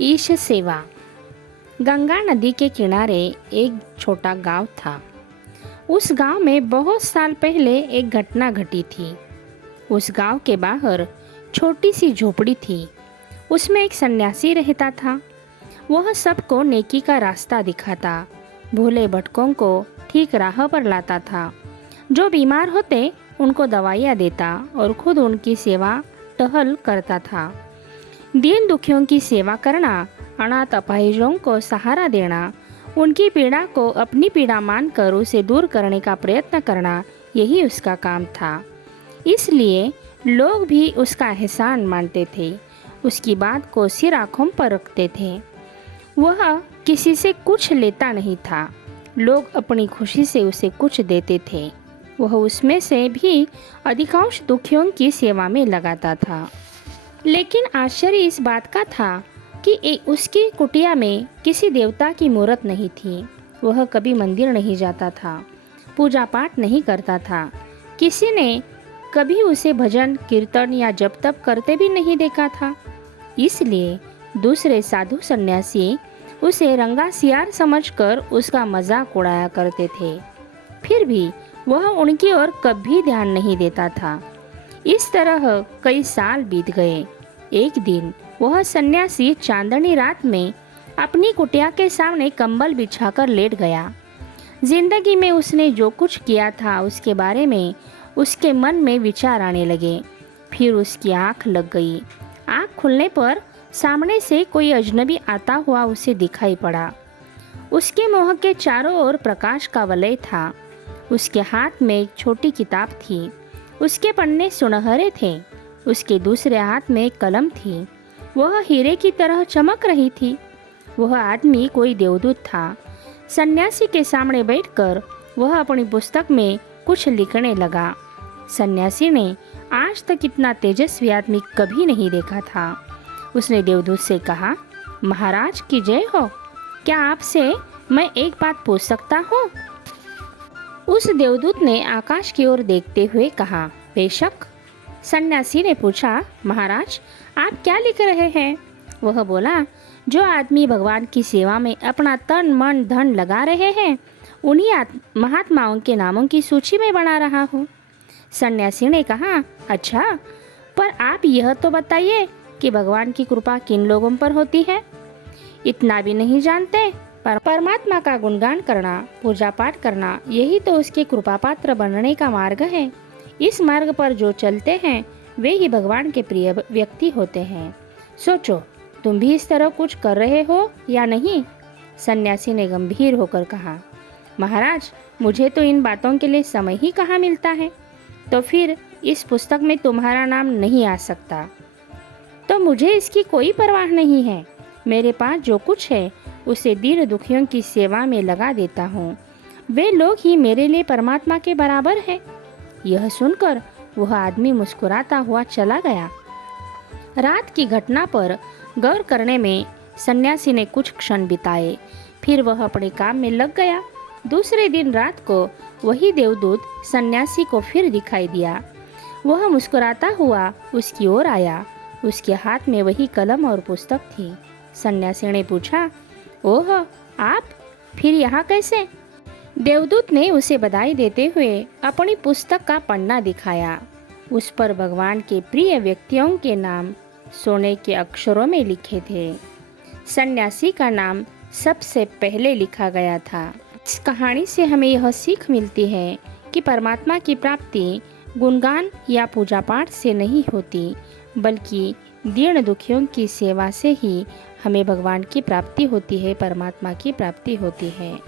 ईश सेवा। गंगा नदी के किनारे एक छोटा गांव था। उस गांव में बहुत साल पहले एक घटना घटी थी। उस गांव के बाहर छोटी सी झोपड़ी थी। उसमें एक सन्यासी रहता था। वह सबको नेकी का रास्ता दिखाता, भोले भटकों को ठीक राह पर लाता था। जो बीमार होते उनको दवाइयाँ देता और खुद उनकी सेवा टहल करता था। दीन दुखियों की सेवा करना, अनाथ अपाहिजों को सहारा देना, उनकी पीड़ा को अपनी पीड़ा मानकर उसे दूर करने का प्रयत्न करना, यही उसका काम था। इसलिए लोग भी उसका एहसान मानते थे, उसकी बात को सिर आँखों पर रखते थे। वह किसी से कुछ लेता नहीं था, लोग अपनी खुशी से उसे कुछ देते थे। वह उसमें से भी अधिकांश दुखियों की सेवा में लगाता था। लेकिन आश्चर्य इस बात का था कि उसकी कुटिया में किसी देवता की मूर्त नहीं थी। वह कभी मंदिर नहीं जाता था, पूजा पाठ नहीं करता था। किसी ने कभी उसे भजन कीर्तन या जप तप करते भी नहीं देखा था। इसलिए दूसरे साधु सन्यासी उसे रंगा सियार समझकर उसका मजाक उड़ाया करते थे। फिर भी वह उनकी ओर कभी ध्यान नहीं देता था। इस तरह कई साल बीत गए। एक दिन वह सन्यासी चांदनी रात में अपनी कुटिया के सामने कंबल बिछाकर लेट गया। जिंदगी में उसने जो कुछ किया था उसके बारे में उसके मन में विचार आने लगे। फिर उसकी आंख लग गई। आंख खुलने पर सामने से कोई अजनबी आता हुआ उसे दिखाई पड़ा। उसके मुंह के चारों ओर प्रकाश का वलय था। उसके हाथ में एक छोटी किताब थी। उसके पन्ने सुनहरे थे। उसके दूसरे हाथ में एक कलम थी। वह हीरे की तरह चमक रही थी। वह आदमी कोई देवदूत था। सन्यासी के सामने बैठकर वह अपनी पुस्तक में कुछ लिखने लगा। सन्यासी ने आज तक इतना तेजस्वी आदमी कभी नहीं देखा था। उसने देवदूत से कहा, महाराज की जय हो, क्या आपसे मैं एक बात पूछ सकता हूँ? उस देवदूत ने आकाश की ओर देखते हुए कहा, बेशक। सन्यासी ने पूछा, महाराज आप क्या लिख रहे हैं? वह बोला, जो आदमी भगवान की सेवा में अपना तन मन धन लगा रहे हैं उन्हीं महात्माओं के नामों की सूची में बना रहा हूँ। सन्यासी ने कहा, अच्छा, पर आप यह तो बताइए कि भगवान की कृपा किन लोगों पर होती है? इतना भी नहीं जानते? परमात्मा का गुणगान करना, पूजा पाठ करना, यही तो उसके कृपा पात्र बनने का मार्ग है। इस मार्ग पर जो चलते हैं वे ही भगवान के प्रिय व्यक्ति होते हैं। सोचो, तुम भी इस तरह कुछ कर रहे हो या नहीं? सन्यासी ने गंभीर होकर कहा, महाराज मुझे तो इन बातों के लिए समय ही कहाँ मिलता है। तो फिर इस पुस्तक में तुम्हारा नाम नहीं आ सकता। तो मुझे इसकी कोई परवाह नहीं है। मेरे पास जो कुछ है उसे दीन दुखियों की सेवा में लगा देता हूँ। वे लोग ही मेरे लिए परमात्मा के बराबर है। यह सुनकर वह आदमी मुस्कुराता हुआ चला गया। रात की घटना पर गौर करने में सन्यासी ने कुछ क्षण बिताए। फिर वह अपने काम में लग गया। दूसरे दिन रात को वही देवदूत सन्यासी को फिर दिखाई दिया। वह मुस्कुराता हुआ उसकी ओर आया। उसके हाथ में वही कलम और पुस्तक थी। सन्यासी ने पूछा, ओह, आप फिर यहाँ कैसे? देवदूत ने उसे बधाई देते हुए अपनी पुस्तक का पन्ना दिखाया। उस पर भगवान के प्रिय व्यक्तियों के नाम सोने के अक्षरों में लिखे थे। सन्यासी का नाम सबसे पहले लिखा गया था। इस कहानी से हमें यह सीख मिलती है कि परमात्मा की प्राप्ति गुणगान या पूजा पाठ से नहीं होती, बल्कि दीन दुखियों की सेवा से ही हमें भगवान की प्राप्ति होती है, परमात्मा की प्राप्ति होती है।